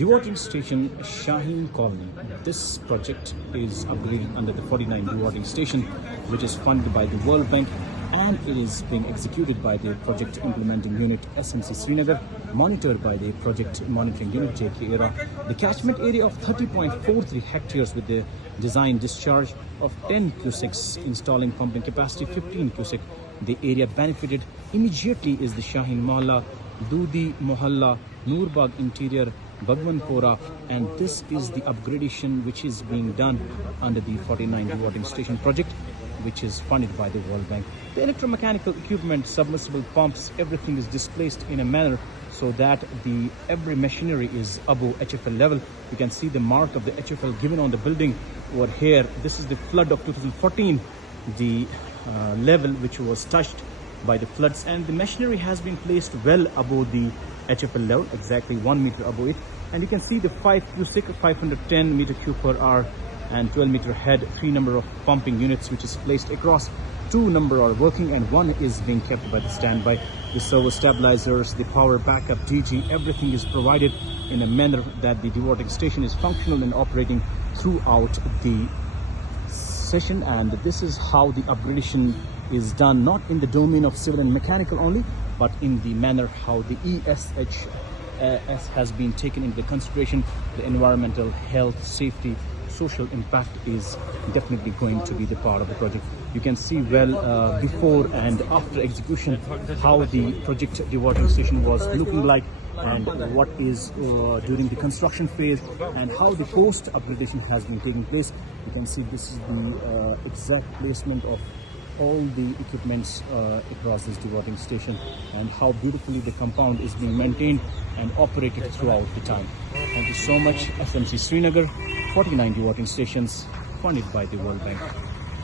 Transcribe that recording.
Dewatering station Shaheen Colony. This project is upgraded under the 49 dewatering station, which is funded by the World Bank, and it is being executed by the project implementing unit SMC Srinagar, monitored by the project monitoring unit JTFRP. The catchment area of 30.43 hectares with the design discharge of 10 Cusecs, installing pumping capacity 15 Cusec. The area benefited immediately is the Shaheen Mohalla, Doodi, Mohalla, Noor Bagh interior, Baghwan, Pora, and this is the upgradation which is being done under the 49 dewatering station project, which is funded by the World Bank. The electromechanical equipment, submersible pumps, everything is displaced in a manner so that every machinery is above HFL level. You can see the mark of the HFL given on the building over here. This is the flood of 2014, the level which was touched by the floods, and the machinery has been placed well above the HFL level, exactly 1 meter above it. And you can see the 5 Cusec, 510 meter cube per hour and 12 meter head, 3 number of pumping units which is placed across. 2 number are working and 1 is being kept by the standby. The servo stabilizers, the power backup, DG, everything is provided in a manner that the dewatering station is functional and operating throughout the session. And this is how the upgradation is done, not in the domain of civil and mechanical only, but in the manner how the ESH has been taken into consideration. The environmental, health, safety, social impact is definitely going to be the part of the project. You can see well before and after execution how the project dewatering station was looking like, and what is during the construction phase, and how the post upgradation has been taking place. You can see this is the exact placement of all the equipments across this dewatering station, and how beautifully the compound is being maintained and operated throughout the time. Thank you so much, SMC Srinagar, 49 dewatering stations funded by the World Bank.